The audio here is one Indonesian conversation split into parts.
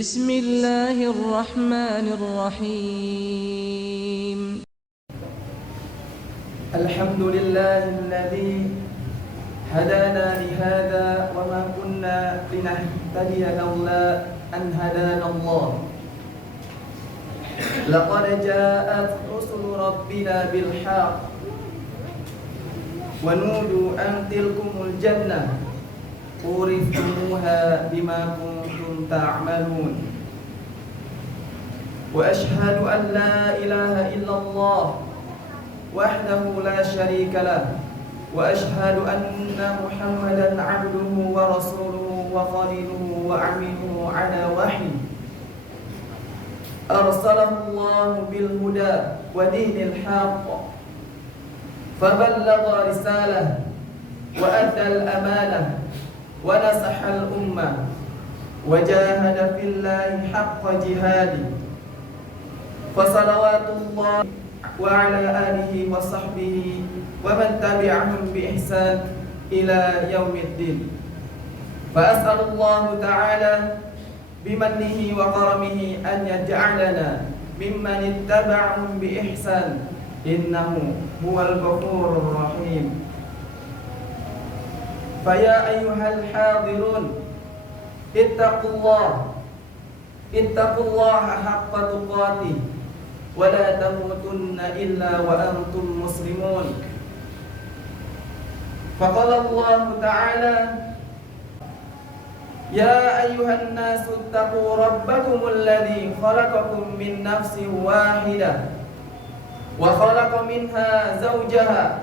بسم الله الرحمن الرحيم الحمد لله الذي هدانا لهذا وما كنا لنهتدي لولا أن هدانا الله لقد جاءت رسل ربنا بالحق ونودوا أن تلكم الجنة أورثتموها بما كنتم تعملون وأشهد أن لا إله إلا الله وحده لا شريك له وأشهد أن محمدا عبده ورسوله وخليله وأمينه على وحيه أرسله الله بالهدى ودين الحق فبلغ رسالة وأدى الأمانة ونصح الأمة وجاهد في الله حق جهاده فصلوات الله وعلى آله وصحبه ومن تبعهم بإحسان إلى يوم الدين فأسأل الله تعالى بمنه وكرمه أن يجعلنا ممن اتبعهم بإحسان إنه هو الغفور الرحيم فيا أيها الحاضرون اتقوا الله حق تقاته ولا تموتن إلا وأنتم مسلمون فقال الله تعالى يا أيها الناس اتقوا ربكم الذي خلقكم من نفس واحدة وخلق منها زوجها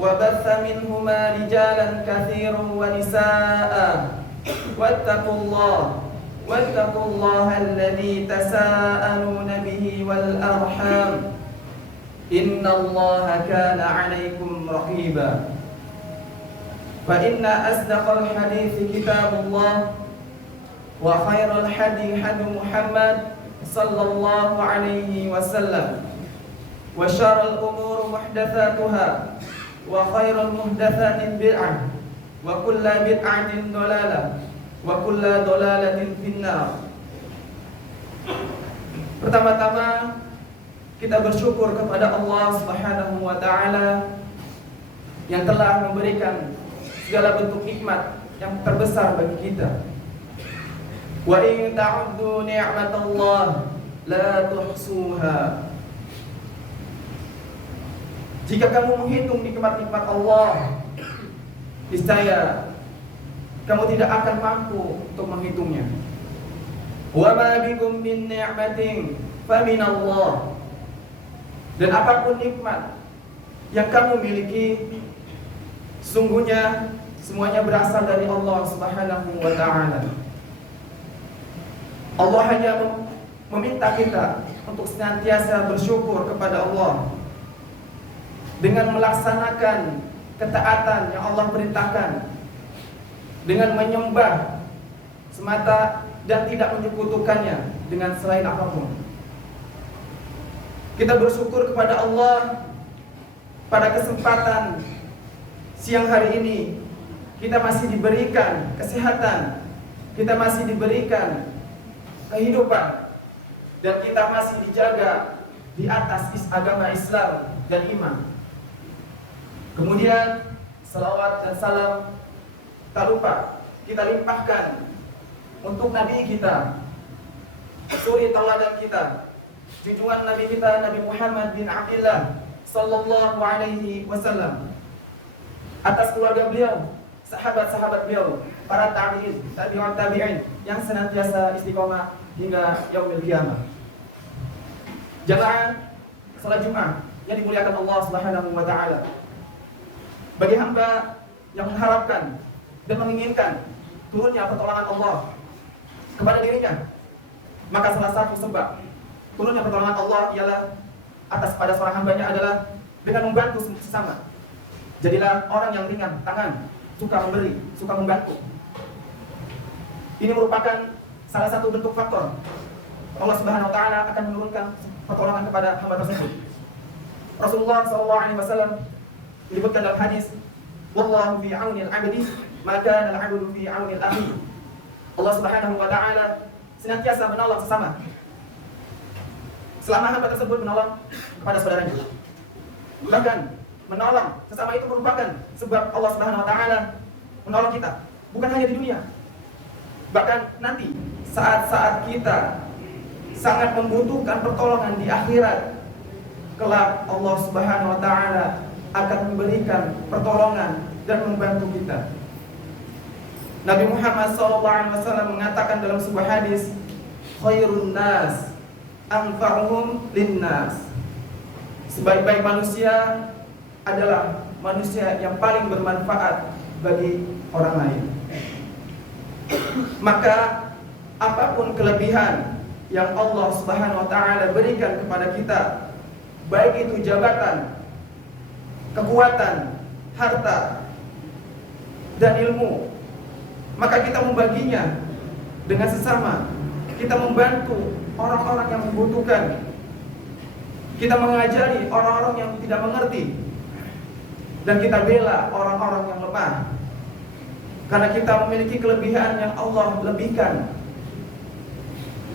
وبث منهما رجالا كثيرا ونساء واتقوا الله الذي تساءلون به والأرحام إن الله كان عليكم رقيبا فإن أصدق الحديث كتاب الله وخير الحدي حدي محمد صلى الله عليه وسلم وشر الأمور محدثاتها وخير المحدثات بدعة وكل بدعة ضلالة وكل ضلالة في النار. Pertama-tama kita bersyukur kepada Allah Subhanahu wa taala yang telah memberikan segala bentuk nikmat yang terbesar bagi kita. Wa in ta'uddu ni'matallah la tuhsuha. Jika kamu menghitung nikmat-nikmat Allah, niscaya kamu tidak akan mampu untuk menghitungnya. Wa ma bikum min ni'matin fa min Allah. Dan apapun nikmat yang kamu miliki, sungguhnya semuanya berasal dari Allah Subhanahu wa taala. Allah hanya meminta kita untuk senantiasa bersyukur kepada Allah dengan melaksanakan ketaatan yang Allah perintahkan, dengan menyembah semata dan tidak menyekutukannya dengan selain apapun. Kita bersyukur kepada Allah pada kesempatan siang hari ini kita masih diberikan kesehatan, kita masih diberikan kehidupan, dan kita masih dijaga di atas agama Islam dan iman. Kemudian salawat dan salam tak lupa kita limpahkan untuk Nabi kita, suri tauladan kita, junjungan Nabi kita Nabi Muhammad bin Abdullah sallallahu alaihi wasallam, atas keluarga beliau, sahabat-sahabat beliau, para tabi'in, tabi'un tabi'in yang senantiasa istiqomah hingga yaumil qiyamah. Jamaah salat Jumat yang dimuliakan Allah Subhanahu wa taala, bagi hamba yang mengharapkan dan menginginkan turunnya pertolongan Allah kepada dirinya, maka salah satu sebab turunnya pertolongan Allah ialah atas pada seorang hambanya adalah dengan membantu sesama. Jadilah orang yang ringan tangan, suka memberi, suka membantu. Ini merupakan salah satu bentuk faktor Allah Subhanahu wa taala akan menurunkan pertolongan kepada hamba tersebut. Rasulullah SAW disebutkan dalam hadis, wallahu fi auni al-'abdi ma kana al-'abdu fi auni al-akhi. Allah Subhanahu wa taala senantiasa menolong sesama. Selama hamba tersebut menolong kepada saudaranya. Bahkan menolong sesama itu merupakan sebab Allah Subhanahu wa taala menolong kita, bukan hanya di dunia. Bahkan nanti saat-saat kita sangat membutuhkan pertolongan di akhirat, kelak Allah Subhanahu wa taala akan memberikan pertolongan dan membantu kita. Nabi Muhammad SAW mengatakan dalam sebuah hadis, khairun nas anfa'uhum linnas. Sebaik-baik manusia adalah manusia yang paling bermanfaat bagi orang lain. Maka apapun kelebihan yang Allah Subhanahu wa taala berikan kepada kita, baik itu jabatan, kekuatan, harta, dan ilmu, maka kita membaginya dengan sesama. Kita membantu orang-orang yang membutuhkan. Kita mengajari orang-orang yang tidak mengerti. Dan kita bela orang-orang yang lemah. Karena kita memiliki kelebihan yang Allah lebihkan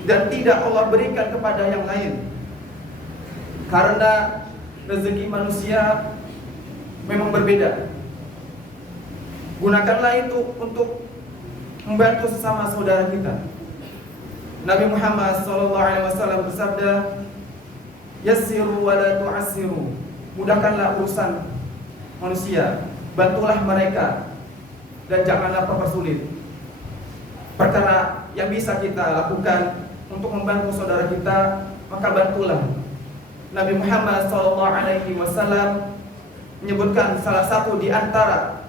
dan tidak Allah berikan kepada yang lain. Karena rezeki manusia memang berbeda. Gunakanlah itu untuk membantu sesama saudara kita. Nabi Muhammad SAW bersabda, yassiru wa la tu'assiru. Mudahkanlah urusan manusia, bantulah mereka, dan janganlah persulit. Perkara yang bisa kita lakukan untuk membantu saudara kita, maka bantulah. Nabi Muhammad SAW menyebutkan salah satu di antara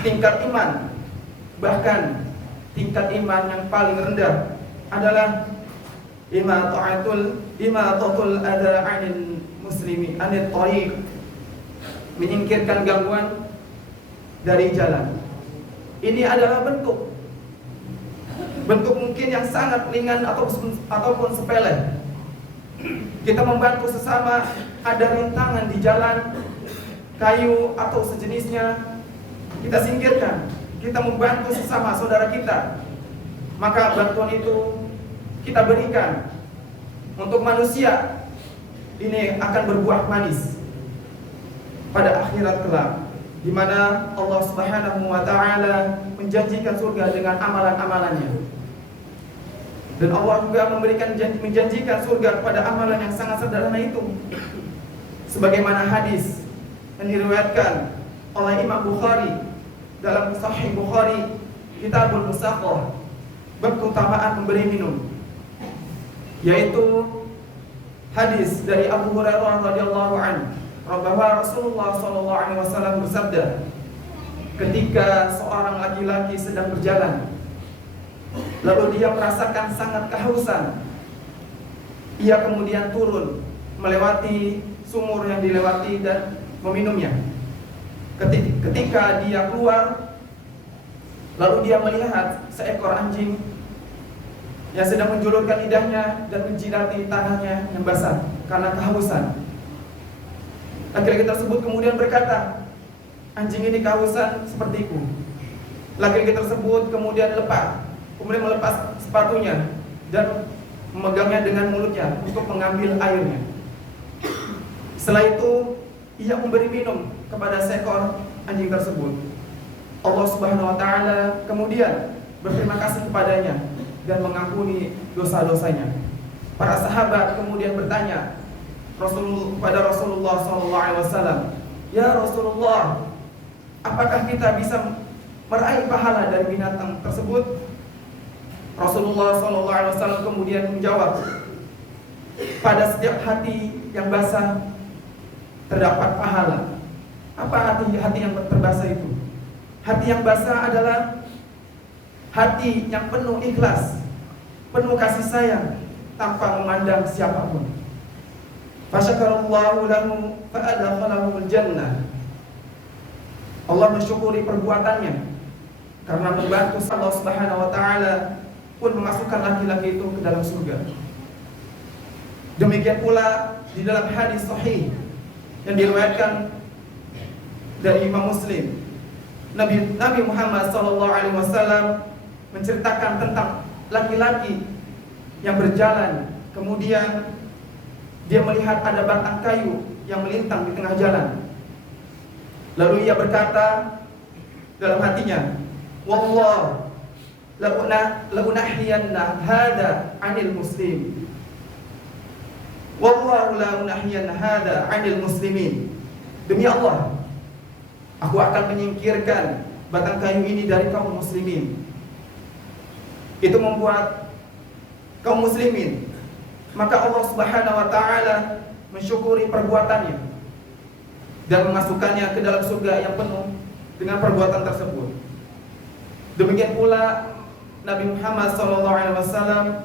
tingkat iman, bahkan tingkat iman yang paling rendah adalah imatatul adha 'anil muslimi anit thariq, menyingkirkan gangguan dari jalan. Ini adalah bentuk mungkin yang sangat ringan ataupun sepele. Kita membantu sesama, ada rintangan di jalan, kayu atau sejenisnya, kita singkirkan. Kita membantu sesama saudara kita, maka bantuan itu kita berikan untuk manusia. Ini akan berbuah manis pada akhirat kelak, di mana Allah Subhanahu wa taala menjanjikan surga dengan amalan-amalannya. Dan Allah juga menjanjikan surga kepada amalan yang sangat sederhana itu. Sebagaimana hadis yang diriwayatkan oleh Imam Bukhari dalam Sahih Bukhari, Kitabul Musaqah, bab keutamaan memberi minum, yaitu hadis dari Abu Hurairah radhiyallahu anhu bahwa Rasulullah SAW bersabda, ketika seorang laki-laki sedang berjalan, lalu dia merasakan sangat kehausan, ia kemudian turun melewati sumur yang dilewati dan meminumnya. Ketika dia keluar, lalu dia melihat seekor anjing yang sedang menjulurkan lidahnya dan menjilati tanahnya yang basah karena kehausan. Laki-laki tersebut kemudian berkata, anjing ini kehausan sepertiku. Laki-laki tersebut kemudian melepas sepatunya dan memegangnya dengan mulutnya untuk mengambil airnya. Setelah itu ia memberi minum kepada seekor anjing tersebut. Allah Subhanahu wa taala kemudian berterima kasih kepadanya dan mengampuni dosa-dosanya. Para sahabat kemudian bertanya kepada Rasulullah SAW, ya Rasulullah, apakah kita bisa meraih pahala dari binatang tersebut? Rasulullah SAW kemudian menjawab, pada setiap hati yang basah terdapat pahala. Apa hati yang terbasah itu? Hati yang basah adalah hati yang penuh ikhlas, penuh kasih sayang, tanpa memandang siapapun. Fasyakarallahu lahu fa'adakhalahul jannah. Allah mensyukuri perbuatannya karena membantu Allah Subhanahu wa taala pun memasukkan laki-laki itu ke dalam surga. Demikian pula di dalam hadis sahih yang diriwayatkan dari Imam Muslim, Nabi Muhammad SAW menceritakan tentang laki-laki yang berjalan, kemudian dia melihat ada batang kayu yang melintang di tengah jalan. Lalu ia berkata dalam hatinya, "Wallah, la'unahiyanna hada 'anil muslim. Wallahu la'unahiyanna hada 'anil muslimin." Demi Allah, aku akan menyingkirkan batang kayu ini dari kaum muslimin. Itu membuat kaum muslimin, maka Allah Subhanahu wa taala mensyukuri perbuatannya dan memasukkannya ke dalam surga yang penuh dengan perbuatan tersebut. Demikian pula Nabi Muhammad SAW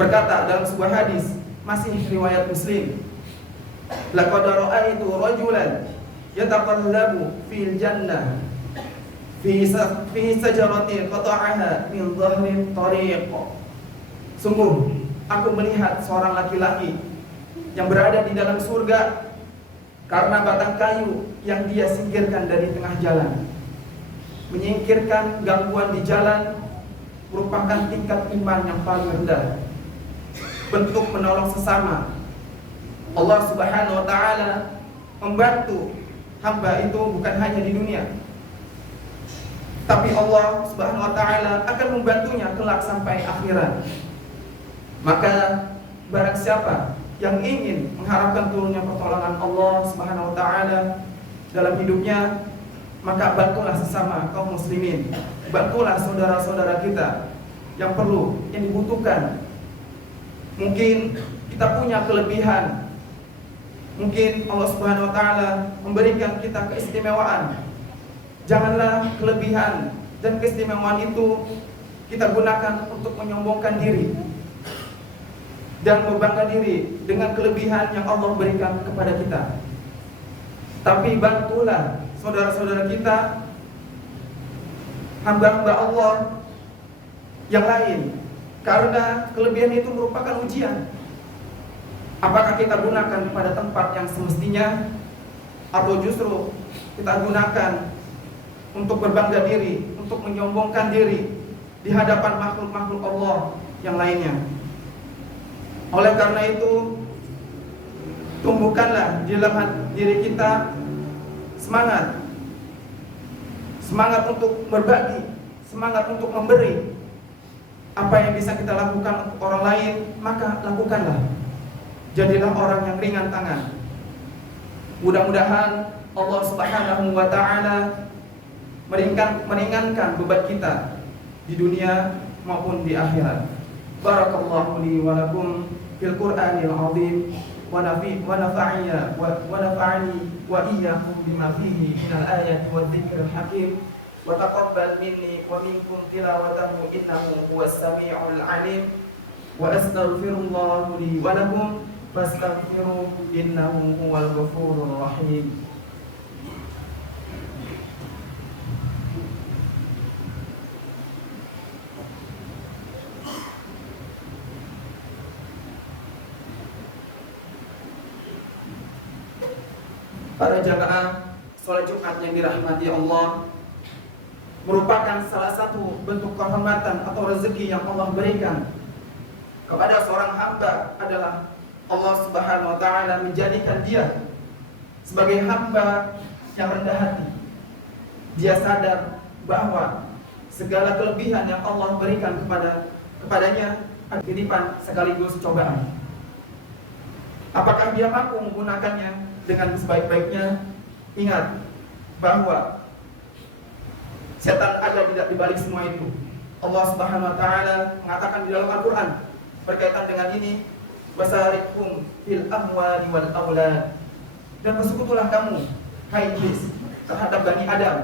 berkata dalam sebuah hadis, masih riwayat Muslim, "Laqad ra'aitu rajulan yataqallabu fil jannah fi sajaratin qata'aha min dhahri tariq." Sungguh aku melihat seorang laki-laki yang berada di dalam surga karena batang kayu yang dia singkirkan dari tengah jalan. Menyingkirkan gangguan di jalan merupakan tingkat iman yang paling rendah. Bentuk menolong sesama. Allah Subhanahu wa taala membantu hamba itu bukan hanya di dunia, tapi Allah Subhanahu wa taala akan membantunya kelak sampai akhirat. Maka barang siapa yang ingin mengharapkan turunnya pertolongan Allah Subhanahu wa taala dalam hidupnya, maka bantulah sesama kaum muslimin. Bantulah saudara-saudara kita yang perlu, yang dibutuhkan. Mungkin kita punya kelebihan, mungkin Allah Subhanahu wa taala memberikan kita keistimewaan. Janganlah kelebihan dan keistimewaan itu kita gunakan untuk menyombongkan diri dan berbangga diri dengan kelebihan yang Allah berikan kepada kita. Tapi bantulah saudara-saudara kita, hamba-hamba Allah yang lain, karena kelebihan itu merupakan ujian. Apakah kita gunakan pada tempat yang semestinya, atau justru kita gunakan untuk berbangga diri, untuk menyombongkan diri di hadapan makhluk-makhluk Allah yang lainnya. Oleh karena itu, tumbuhkanlah di dalam diri kita semangat untuk berbagi, semangat untuk memberi. Apa yang bisa kita lakukan untuk orang lain, maka lakukanlah. Jadilah orang yang ringan tangan. Mudah-mudahan Allah Subhanahu wa taala meringankan beban kita di dunia maupun di akhirat. Barakallahu li wa lakum fil Qur'anil azim wa nafa'ani wa iyyakum bima fihi minal ayati wadh-dhikril hakim wa taqabbal minni wa minkum tilawatahu innahu huwas samiul alim wa astaghfirullah li wa lakum fastaghfiruhu innahu huwal ghafurur rahim. Para jamaah sholat Jumat yang dirahmati Allah, merupakan salah satu bentuk kehormatan atau rezeki yang Allah berikan kepada seorang hamba adalah Allah Subhanahu wa taala menjadikan dia sebagai hamba yang rendah hati. Dia sadar bahwa segala kelebihan yang Allah berikan kepadanya adalah titipan sekaligus cobaan. Apakah dia mampu menggunakannya dengan sebaik-baiknya? Ingat bahwa setan ada di balik semua itu. Allah Subhanahu wa taala mengatakan di dalam Al-Qur'an berkaitan dengan ini, "Wasariqhum fil amwali wal aulad." Dan bersekutulah kamu, hai iblis, terhadap Bani Adam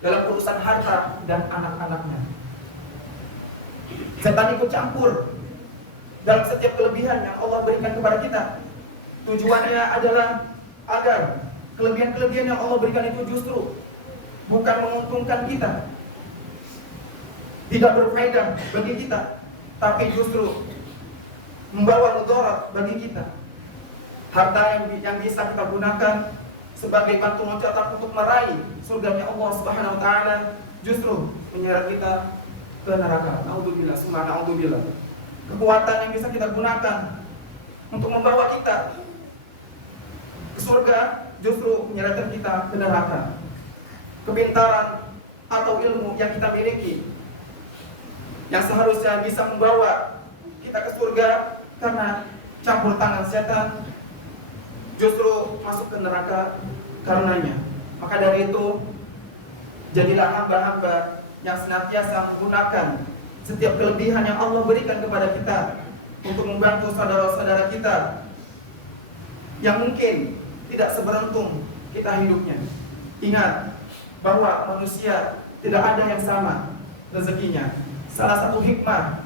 dalam urusan harta dan anak-anaknya. Setan ikut campur dalam setiap kelebihan yang Allah berikan kepada kita. Tujuannya adalah agar kelebihan-kelebihan yang Allah berikan itu justru bukan menguntungkan kita, tidak berfaedah bagi kita, tapi justru membawa mudarat bagi kita. Harta yang bisa kita gunakan sebagai batu loncatan untuk meraih surganya Allah Subhanahu wa taala justru menyeret kita ke neraka. Naudzubillah, summa naudzubillah. Kekuatan yang bisa kita gunakan untuk membawa kita ke surga justru menyeret kita ke neraka. Kepintaran atau ilmu yang kita miliki yang seharusnya bisa membawa kita ke surga, karena campur tangan setan justru masuk ke neraka karenanya. Maka dari itu, jadilah hamba-hamba yang senantiasa menggunakan setiap kelebihan yang Allah berikan kepada kita untuk membantu saudara-saudara kita yang mungkin tidak seberuntung kita hidupnya. Ingat bahwa manusia tidak ada yang sama rezekinya. Salah satu hikmah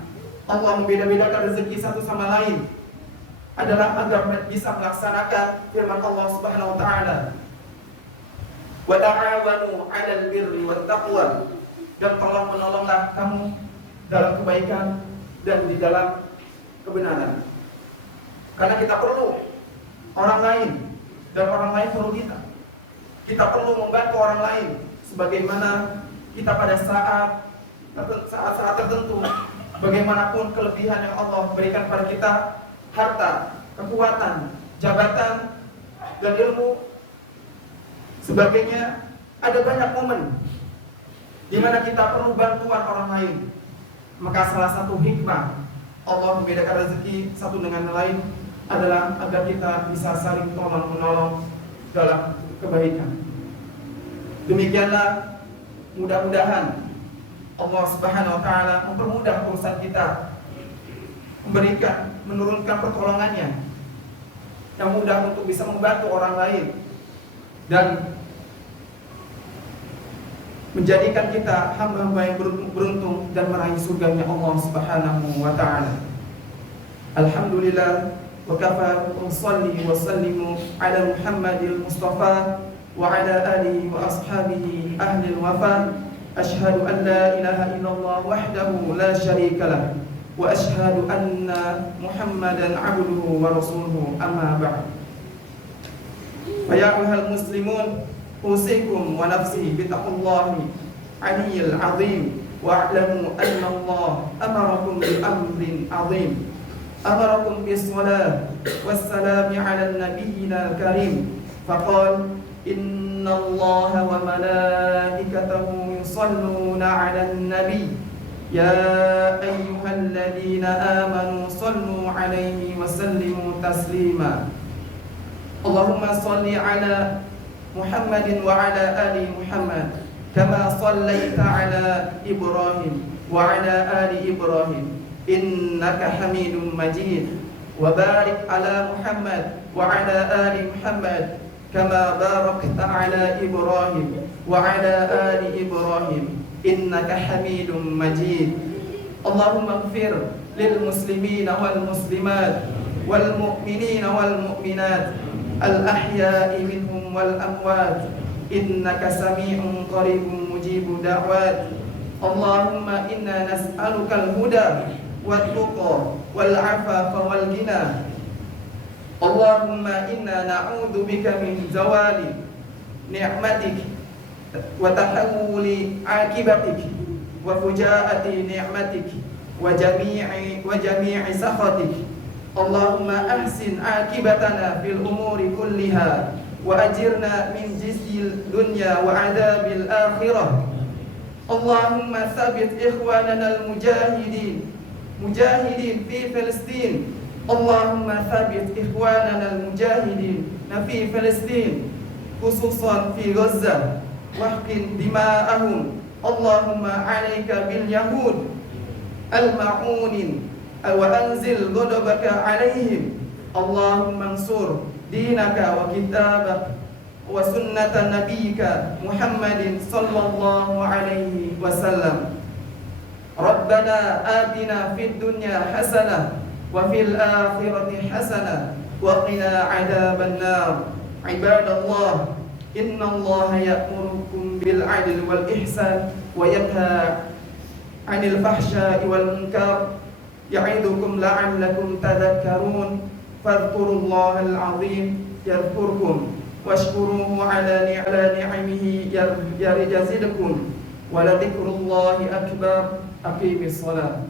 Allah membeda-bedakan rezeki satu sama lain adalah agar bisa melaksanakan firman Allah Subhanahu wa taala, "Wa ta'awanu 'alal birri wat taqwa." Dan tolong menolonglah kamu dalam kebaikan dan di dalam kebenaran. Karena kita perlu orang lain dan orang lain perlu kita. Kita perlu membantu orang lain sebagaimana kita pada saat tertentu, bagaimanapun kelebihan yang Allah berikan pada kita, harta, kekuatan, jabatan, dan ilmu sebagainya, ada banyak momen di mana kita perlu bantuan orang lain. Maka salah satu hikmah Allah membedakan rezeki satu dengan yang lain adalah agar kita bisa saling tolong menolong dalam kebaikan. Demikianlah, mudah-mudahan Allah Subhanahu wa taala mempermudah urusan kita, menurunkan pertolongannya yang mudah untuk bisa membantu orang lain dan menjadikan kita hamba-hamba yang beruntung dan meraih surganya Allah Subhanahu wa taala. Alhamdulillah wa kafa wa shalli wa sallimu ala Muhammadil Mustafa wa ala alihi wa ashabihi ahli al-wafa. Asyhadu an la ilaha illallah wahdahu la syarika lah wa asyhadu anna Muhammadan abduhu wa rasuluhu, amma ba'd. Fa ya ayyuhal muslimun, usikum wa nafsi bittaqullahi aliyyil azim wa a'lamu anna Allah amarakum bi amrin azim. Amarakum bis salat was salam ala nabiyyina al-karim. Faqala inna Allah wa malaikatahu yusalluna 'alan nabiy ya ayyuhalladzina amanu sallu 'alaihi wa sallimu taslima. Allahumma shalli 'ala Muhammadin wa 'ala ali Muhammad kama shallaita 'ala Ibrahim wa 'ala ali Ibrahim innaka Hamidum Majid. Wa barik 'ala Muhammad wa 'ala ali Muhammad kama barakta 'ala Ibrahim wa 'ala ali Ibrahim innaka Hamidum Majid. Allahumma ighfir lil muslimina wal muslimat wal mu'minina wal mu'minat al ahya'i minhum wal amwat innaka sami'un qaribun mujibud da'wat. Allahumma inna nas'aluka al huda wat tuqa wal 'afafa wal ghina. Allahumma inna na'udzu bika min zawali ni'matik wa tahawuli 'aqibatik wa fujaati ni'matik wa jami'i sakhatik. Allahumma ahsin 'aqibatana fil umuri kulliha wa ajirna min jizyil dunya wa 'adzabil akhirah. Allahumma tsabbit ikhwanana al-mujahidin fi Filistin. Allahumma tsabbit ikhwanana al-mujahidin fi Filistin, khususan fi Gaza, wahqin dima'ahum. Allahumma 'alaika bil yahud al-ma'unin wa anzil ghadabaka 'alaihim. Allahumma ansur dinaka wa kitabaka wa sunnata nabiyyika Muhammadin sallallahu alaihi wasallam. Rabbana atina fid dunya hasanah wa fil akhirati hasanah wa qina 'adzaban nar. Ibadallah, innallaha ya'murukum bil 'adli wal ihsan wa yanha 'anil fahsya'i wal munkar ya'idukum la'allakum tadhakkarun. Fadhkurullahal 'azim yadhkurkum washkuruhu 'ala ni'amihi yazidkum wa la dhikrullahi akbar aqimis shalah.